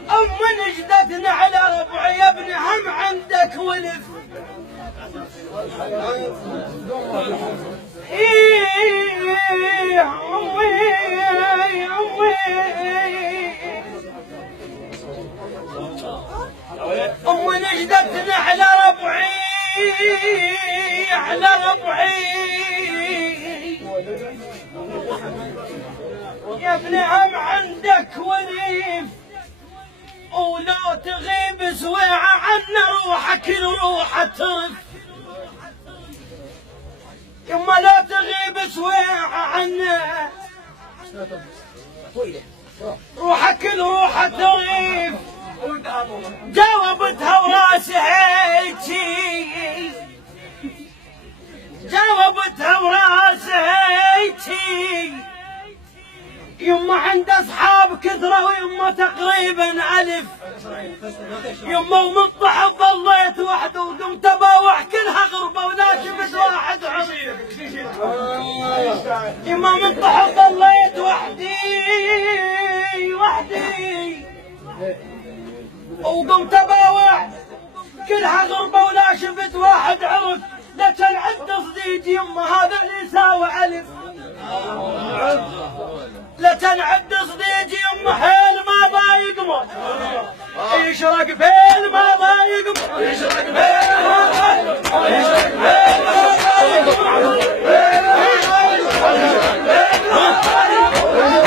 أم نجدتنا على ربع يا ابن هم عندك ولف. أم نجدتنا على ربعي على ربعي يا ابن هم عندك وليف، ولو تغيب سويعة عنا روحك الروح ترف. يما لا تغيب سويعة عنا روحك الروح تغيب. جاوبتها وراسها هيجي، جاوبتها وراسها هيجي. يما عند اصحاب كثره ويما تقريبا الف. يما ومن طحت ظليت وحده وقمت اباوح كلها غربه ولا شفت واحد عظيم. يما من طحت ظليت وحدي وحدي وقمت اباوح كلها غربه ولا شفت واحد عرف. لا تنعد صديق يما هذا اللي يساوي الف. لا تنعد صديق يما حيل ما ضايق موت، يشرق فيل ما ضايق موت، يشرق فيل ما ضايق موت، يشرق فيل ما ضايق موت، يشرق فيل ما ضايق موت.